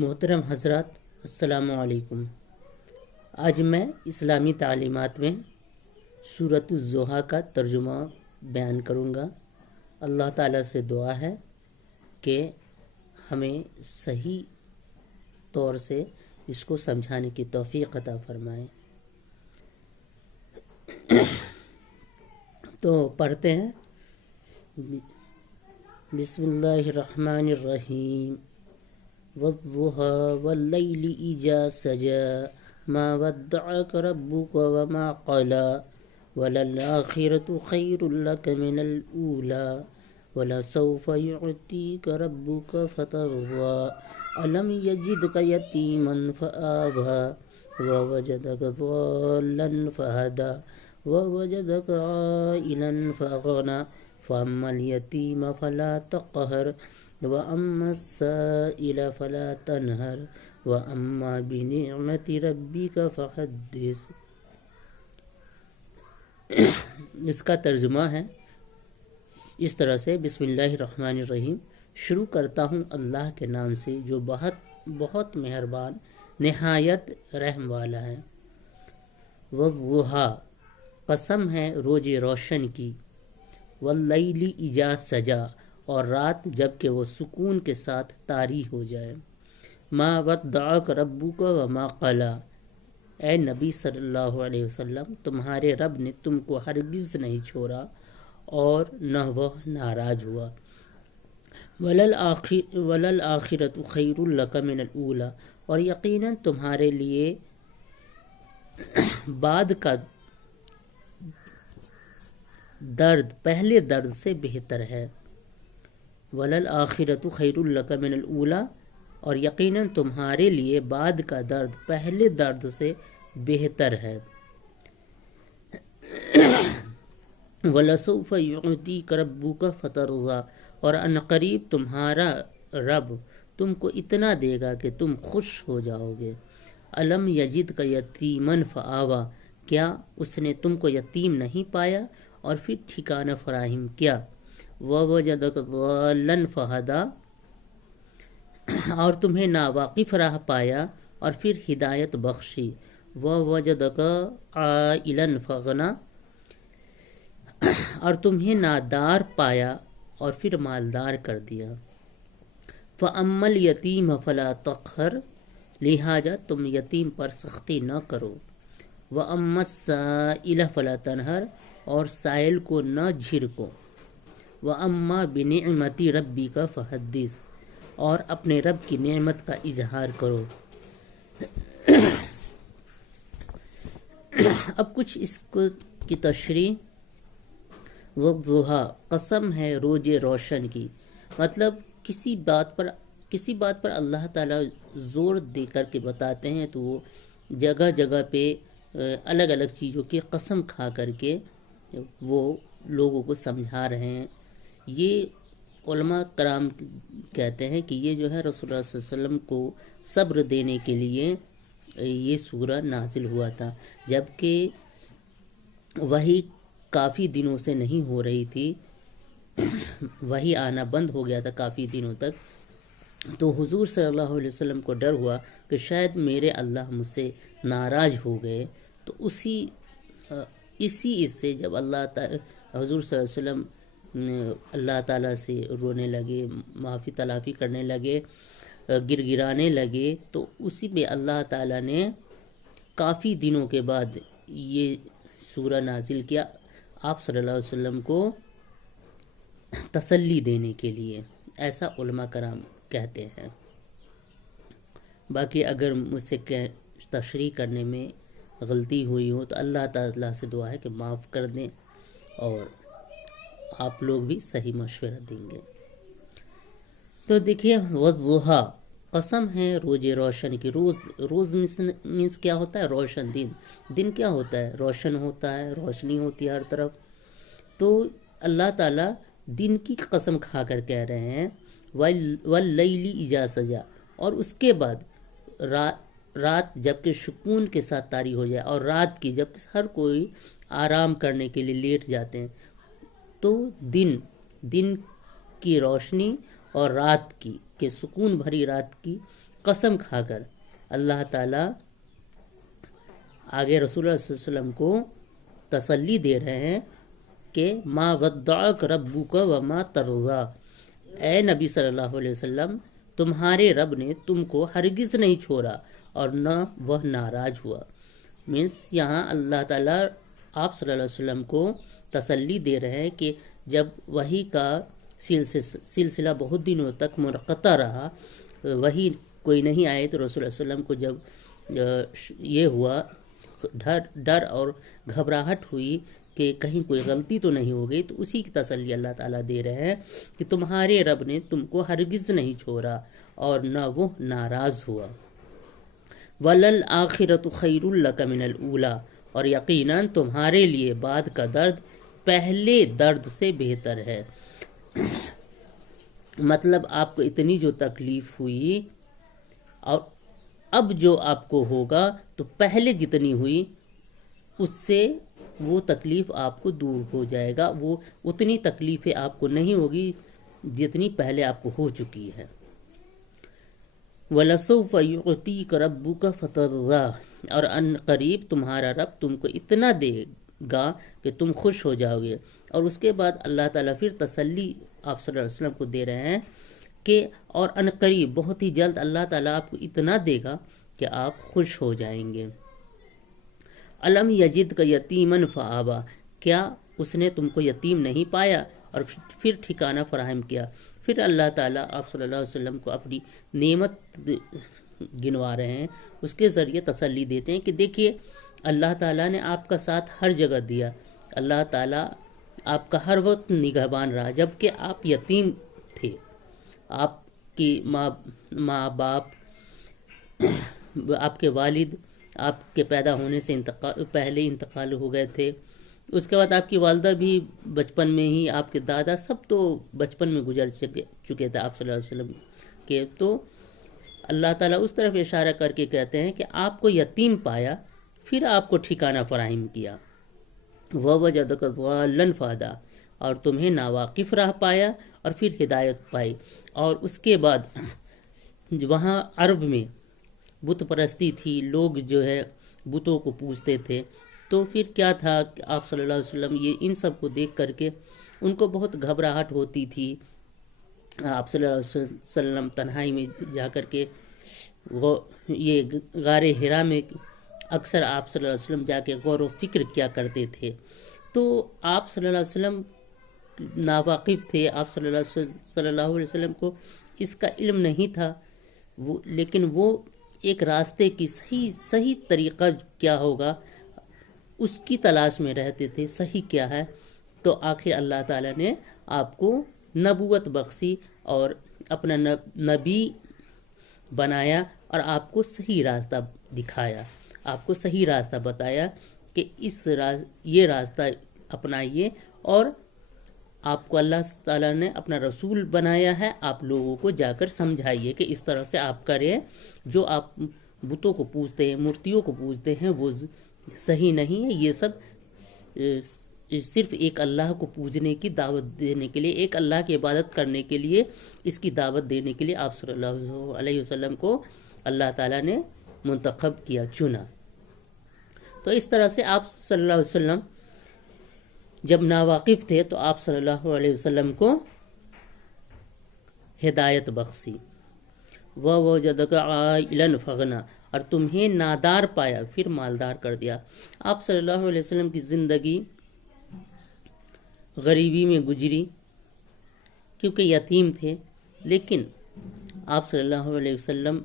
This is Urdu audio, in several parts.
محترم حضرات، السلام علیکم۔ آج میں اسلامی تعلیمات میں سورۃ الضحیٰ کا ترجمہ بیان کروں گا۔ اللہ تعالیٰ سے دعا ہے کہ ہمیں صحیح طور سے اس کو سمجھانے کی توفیق عطا فرمائے۔ تو پڑھتے ہیں۔ بسم اللہ الرحمن الرحیم۔ والضحى والليل إذا سجى ما ودعك ربك وما قلى وللآخرة خير لك من الأولى ولسوف يعطيك ربك فترضى ألم يجدك يتيما فآوى ووجدك ضالا فهدى ووجدك عائلا فأغنى فأما اليتيم فلا تقهر وَأَمَّا السَّائِلَ فَلَا تَنْهَرْ وَأَمَّا بِنِعْمَةِ رَبِّكَ فَحَدِّثْ۔ اس کا ترجمہ ہے اس طرح سے۔ بسم اللہ الرحمن الرحیم، شروع کرتا ہوں اللہ کے نام سے جو بہت مہربان نہایت رحم والا ہے۔ والضحیٰ، قسم ہے روز روشن کی، واللیل اذا سجا، اور رات جب کہ وہ سکون کے ساتھ طاری ہو جائے۔ ما ودعک ربک وما قلی، اے نبی صلی اللہ علیہ وسلم، تمہارے رب نے تم کو ہرگز نہیں چھوڑا اور نہ وہ ناراض ہوا۔ وللآخرۃ خیر لک من الاولی، اور یقیناً تمہارے لیے بعد کا درد پہلے درد سے بہتر ہے۔ وَلَلْآخِرَةُ خَيْرٌ لَكَ مِنَ الْأُولَى، اور یقیناً تمہارے لیے بعد کا درد پہلے درد سے بہتر ہے۔ وَلَسَوْفَ يُعْطِيكَ رَبُّكَ فَتَرْضَىٰ، اور عنقریب تمہارا رب تم کو اتنا دے گا کہ تم خوش ہو جاؤ گے۔ أَلَمْ يَجِدْكَ يَتِيمًا فَآوَىٰ، کیا اس نے تم کو یتیم نہیں پایا اور پھر ٹھکانہ فراہم کیا۔ وَوَجَدَكَ ضَالًّا فَهَدَىٰ، اور تمہیں ناواقف راہ پایا اور پھر ہدایت بخشی۔ وَوَجَدَكَ عَائِلًا فَأَغْنَىٰ، اور تمہیں نادار پایا اور پھر مالدار کر دیا۔ فَأَمَّا الْيَتِيمَ فَلَا تَقْهَرْ، لہٰذا تم یتیم پر سختی نہ کرو۔ وَأَمَّا السَّائِلَ فَلَا تَنْهَرْ، اور سائل کو نہ جھڑکو۔ وَأَمَّا بِنِعْمَةِ رَبِّكَ فَحَدِّثْ، اور اپنے رب کی نعمت کا اظہار کرو۔ اب کچھ اس کی تشریح۔ والضحیٰ، قسم ہے روز روشن کی، مطلب کسی بات پر اللہ تعالیٰ زور دے کر کے بتاتے ہیں تو وہ جگہ جگہ پہ الگ الگ چیزوں کی قسم کھا کر کے وہ لوگوں کو سمجھا رہے ہیں۔ یہ علماء کرام کہتے ہیں کہ یہ جو ہے رسول اللہ صلی اللہ علیہ وسلم کو صبر دینے کے لیے یہ سورہ نازل ہوا تھا، جبکہ وحی کافی دنوں سے نہیں ہو رہی تھی، وحی آنا بند ہو گیا تھا کافی دنوں تک۔ تو حضور صلی اللہ علیہ وسلم کو ڈر ہوا کہ شاید میرے اللہ مجھ سے ناراض ہو گئے، تو اسی سے جب اللہ تعالی حضور صلی اللہ علیہ وسلم اللہ تعالیٰ سے رونے لگے، معافی تلافی کرنے لگے، گر گرانے لگے، تو اسی میں اللہ تعالیٰ نے کافی دنوں کے بعد یہ سورہ نازل کیا آپ صلی اللہ علیہ وسلم کو تسلی دینے کے لیے، ایسا علماء کرام کہتے ہیں۔ باقی اگر مجھ سے تشریح کرنے میں غلطی ہوئی ہو تو اللہ تعالیٰ سے دعا ہے کہ معاف کر دیں، اور آپ لوگ بھی صحیح مشورہ دیں گے۔ تو دیکھیے، والضحیٰ، قسم ہے روز روشن کی۔ روز مینس کیا ہوتا ہے؟ روشن دن۔ دن کیا ہوتا ہے؟ روشن ہوتا ہے، روشنی ہوتی ہے ہر طرف۔ تو اللہ تعالیٰ دن کی قسم کھا کر کہہ رہے ہیں واللیل اذا سجا، اور اس کے بعد رات جب کہ سکون کے ساتھ طاری ہو جائے، اور رات کی جب ہر کوئی آرام کرنے کے لیے لیٹ جاتے ہیں، تو دن کی روشنی اور رات کی کہ سکون بھری رات کی قسم کھا کر اللہ تعالیٰ آگے رسول اللہ صلی اللہ علیہ وسلم کو تسلی دے رہے ہیں کہ ما ودعک ربک وما ترضی، اے نبی صلی اللہ علیہ وسلم، تمہارے رب نے تم کو ہرگز نہیں چھوڑا اور نہ وہ ناراض ہوا۔ مینس یہاں اللہ تعالیٰ آپ صلی اللہ علیہ وسلم کو تسلی دے رہے ہیں کہ جب وحی کا سلسلہ بہت دنوں تک منقطع رہا، وحی کوئی نہیں آئے، تو رسول اللہ علیہ وسلم کو جب یہ ہوا، ڈر اور گھبراہٹ ہوئی کہ کہیں کوئی غلطی تو نہیں ہو گئی، تو اسی کی تسلی اللہ تعالیٰ دے رہے ہیں کہ تمہارے رب نے تم کو ہرگز نہیں چھوڑا اور نہ وہ ناراض ہوا۔ وَلَلْآخِرَةُ خَيْرٌ لَكَ مِنَ الْأُولَى، اور یقیناً تمہارے لیے بعد کا درد پہلے درد سے بہتر ہے۔ مطلب آپ کو اتنی جو تکلیف ہوئی اور اب جو آپ کو ہوگا تو پہلے جتنی ہوئی اس سے وہ تکلیف آپ کو دور ہو جائے گا، وہ اتنی تکلیفیں آپ کو نہیں ہوگی جتنی پہلے آپ کو ہو چکی ہے۔ وَلَسَوْفَ يُعْطِيكَ رَبُّكَ فَتَرْضَىٰ، اور ان قریب تمہارا رب تم کو اتنا دے گا کہ تم خوش ہو جاؤ گے۔ اور اس کے بعد اللہ تعالیٰ پھر تسلی آپ صلی اللہ علیہ وسلم کو دے رہے ہیں کہ اور ان قریب بہت ہی جلد اللہ تعالیٰ آپ کو اتنا دے گا کہ آپ خوش ہو جائیں گے۔ الم یجد کا یتیمن فآبا، کیا اس نے تم کو یتیم نہیں پایا اور پھر ٹھکانہ فراہم کیا۔ پھر اللہ تعالیٰ آپ صلی اللہ علیہ وسلم کو اپنی نعمت گنوا رہے ہیں، اس کے ذریعے تسلی دیتے ہیں کہ دیکھیے اللہ تعالیٰ نے آپ کا ساتھ ہر جگہ دیا، اللہ تعالیٰ آپ کا ہر وقت نگہبان رہا، جبکہ آپ یتیم تھے، آپ کی ماں باپ، آپ کے والد آپ کے پیدا ہونے سے پہلے انتقال ہو گئے تھے، اس کے بعد آپ کی والدہ بھی بچپن میں ہی، آپ کے دادا سب تو بچپن میں گزر چکے تھے آپ صلی اللہ علیہ وسلم کے۔ تو اللہ تعالیٰ اس طرف اشارہ کر کے کہتے ہیں کہ آپ کو یتیم پایا، پھر آپ کو ٹھکانہ فراہم کیا۔ وَوَجَدَكَ ضَالًّا فَهَدَىٰ، اور تمہیں ناواقف راہ پایا اور پھر ہدایت پائی۔ اور اس کے بعد وہاں عرب میں بت پرستی تھی، لوگ جو ہے بتوں کو پوجتے تھے، تو پھر کیا تھا کہ آپ صلی اللہ علیہ وسلم یہ ان سب کو دیکھ کر کے ان کو بہت گھبراہٹ ہوتی تھی۔ آپ صلی اللہ علیہ وسلم تنہائی میں جا کر کے یہ غار حرا میں اکثر آپ صلی اللہ علیہ وسلم جا کے غور و فکر کیا کرتے تھے۔ تو آپ صلی اللہ علیہ وسلم ناواقف تھے، آپ صلی اللہ علیہ وسلم کو اس کا علم نہیں تھا، لیکن وہ ایک راستے کی صحیح طریقہ کیا ہوگا اس کی تلاش میں رہتے تھے، صحیح کیا ہے۔ تو آخر اللہ تعالیٰ نے آپ کو نبوت بخشی اور اپنا نبی بنایا اور آپ کو صحیح راستہ دکھایا، آپ کو صحیح راستہ بتایا کہ یہ راستہ اپنائیے، اور آپ کو اللہ تعالیٰ نے اپنا رسول بنایا ہے، آپ لوگوں کو جا کر سمجھائیے کہ اس طرح سے آپ کریں، جو آپ بتوں کو پوجتے ہیں، مورتیوں کو پوجتے ہیں، وہ صحیح نہیں ہے۔ یہ سب صرف ایک اللہ کو پوجنے کی دعوت دینے کے لیے، ایک اللہ کی عبادت کرنے کے لیے، اس کی دعوت دینے کے لیے آپ صلی اللہ علیہ وسلم کو اللہ تعالیٰ نے منتخب کیا، چنا۔ تو اس طرح سے آپ صلی اللہ علیہ وسلم جب ناواقف تھے تو آپ صلی اللہ علیہ وسلم کو ہدایت بخشی۔ وَوَجَدَكَ عَائِلًا فَأَغْنَىٰ، اور تمہیں نادار پایا پھر مالدار کر دیا۔ آپ صلی اللہ علیہ وسلم کی زندگی غریبی میں گزری کیونکہ یتیم تھے، لیکن آپ صلی اللہ علیہ وسلم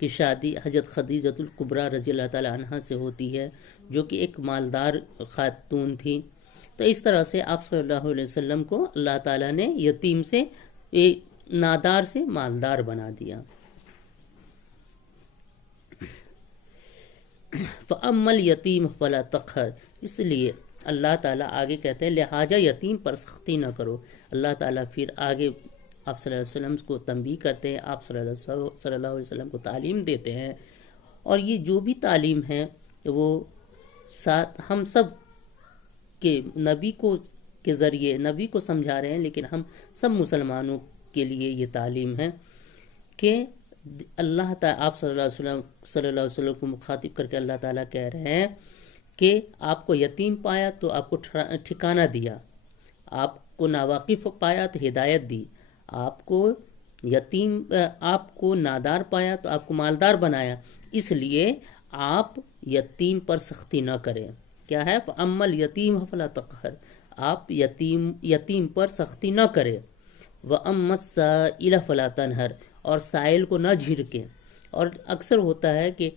کی شادی حضرت خدیجۃ الکبریٰ رضی اللہ تعالی عنہا سے ہوتی ہے، جو کہ ایک مالدار خاتون تھی۔ تو اس طرح سے آپ صلی اللہ علیہ وسلم کو اللہ تعالیٰ نے یتیم سے، نادار سے مالدار بنا دیا۔ فَأَمَّا الْيَتِيمَ فَلَا تَقْهَرْ، اس لیے اللہ تعالیٰ آگے کہتے ہیں لہٰذا یتیم پر سختی نہ کرو۔ اللہ تعالیٰ پھر آگے آپ صلی اللہ علیہ وسلم کو تنبیہ کرتے ہیں، آپ صلی اللہ علیہ وسلم کو تعلیم دیتے ہیں، اور یہ جو بھی تعلیم ہے وہ ہم سب کے نبی کے ذریعے نبی کو سمجھا رہے ہیں، لیکن ہم سب مسلمانوں کے لیے یہ تعلیم ہے کہ اللہ تعالیٰ آپ صلی اللہ علیہ وسلم کو مخاطب کر کے اللہ تعالیٰ کہہ رہے ہیں کہ آپ کو یتیم پایا تو آپ کو ٹھکانہ دیا، آپ کو ناواقف پایا تو ہدایت دی، آپ کو آپ کو نادار پایا تو آپ کو مالدار بنایا، اس لیے آپ یتیم پر سختی نہ کریں۔ کیا ہے؟ فَأَمَّا الْيَتِيمَ فَلَا تَقْهَرْ، آپ یتیم پر سختی نہ کریں۔ وَأَمَّا السَّائِلَ فَلَا تَنْهَرْ، اور سائل کو نہ جھڑکیں۔ اور اکثر ہوتا ہے کہ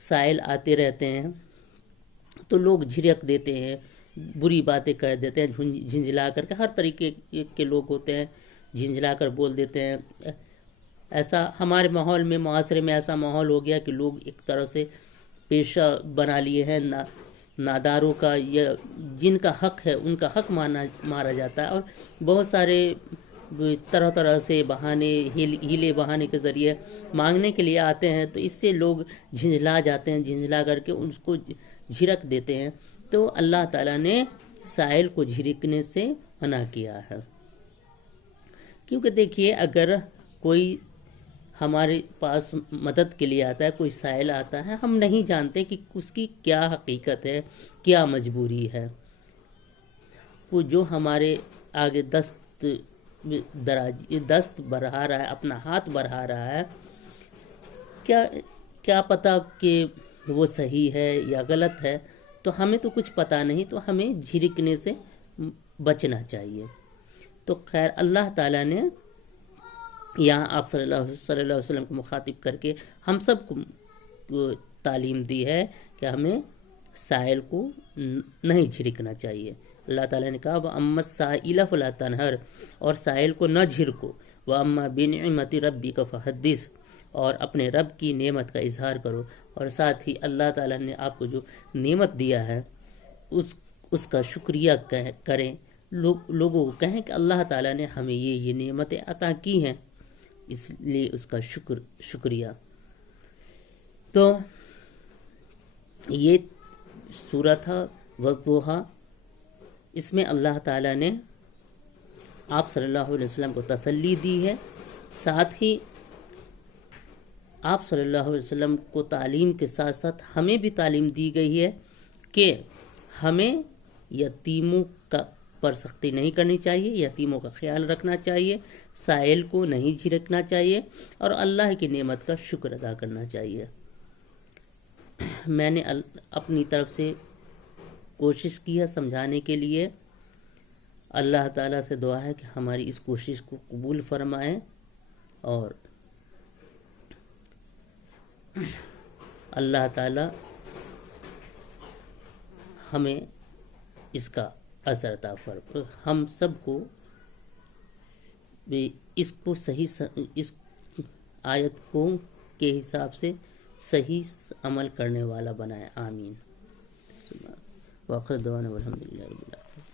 سائل آتے رہتے ہیں تو لوگ جھڑک دیتے ہیں، بری باتیں کہہ دیتے ہیں، جھنجھلا کر کے، ہر طریقے کے لوگ ہوتے ہیں، جھنجھلا کر بول دیتے ہیں۔ ایسا ہمارے ماحول میں، معاشرے میں ایسا ماحول ہو گیا کہ لوگ ایک طرح سے پیشہ بنا لیے ہیں ناداروں کا، یا جن کا حق ہے ان کا حق مارا جاتا ہے، اور بہت سارے طرح طرح سے بہانے، ہیلے بہانے کے ذریعے مانگنے کے لیے آتے ہیں، تو اس سے لوگ جھنجھلا جاتے ہیں، جھنجھلا کر کے اس کو جھڑک دیتے ہیں۔ تو اللہ تعالیٰ نے سائل کو جھڑکنے سے منع کیا ہے، کیونکہ دیکھیے اگر کوئی ہمارے پاس مدد کے لیے آتا ہے، کوئی سائل آتا ہے، ہم نہیں جانتے کہ اس کی کیا حقیقت ہے، کیا مجبوری ہے، وہ جو ہمارے آگے دست بڑھا رہا ہے، اپنا ہاتھ بڑھا رہا ہے، کیا پتہ کہ وہ صحیح ہے یا غلط ہے، تو ہمیں تو کچھ پتہ نہیں، تو ہمیں جھڑکنے سے بچنا چاہیے۔ تو خیر اللہ تعالیٰ نے یہاں آپ صلی اللہ علیہ وسلم کو مخاطب کر کے ہم سب کو تعلیم دی ہے کہ ہمیں سائل کو نہیں جھڑکنا چاہیے۔ اللہ تعالیٰ نے کہا وَأَمَّا السَّائِلَ فَلَا تَنْهَرْ، اور سائل کو نہ جھڑکو، وَأَمَّا بِنِعْمَةِ رَبِّكَ فَحَدِّثْ، اور اپنے رب کی نعمت کا اظہار کرو، اور ساتھ ہی اللہ تعالیٰ نے آپ کو جو نعمت دیا ہے اس کا شکریہ کریں، لوگوں کو کہیں کہ اللہ تعالیٰ نے ہمیں یہ نعمتیں عطا کی ہیں، اس لیے اس کا شکریہ۔ تو یہ سورہ تھا والضحیٰ، اس میں اللہ تعالیٰ نے آپ صلی اللہ علیہ وسلم کو تسلی دی ہے، ساتھ ہی آپ صلی اللہ علیہ وسلم کو تعلیم کے ساتھ ساتھ ہمیں بھی تعلیم دی گئی ہے کہ ہمیں یتیموں پر سختی نہیں کرنی چاہیے، یتیموں کا خیال رکھنا چاہیے، سائل کو نہیں جھڑکنا چاہیے، اور اللہ کی نعمت کا شکر ادا کرنا چاہیے۔ میں نے اپنی طرف سے کوشش کی ہے سمجھانے کے لیے، اللہ تعالیٰ سے دعا ہے کہ ہماری اس کوشش کو قبول فرمائیں، اور اللہ تعالیٰ ہمیں اس کا اثر عطا فرمائے، ہم سب کو اس آیت کو کے حساب سے صحیح عمل کرنے والا بنائے، آمین۔ وآخر دعوانا والحمدللہ رب العالمین۔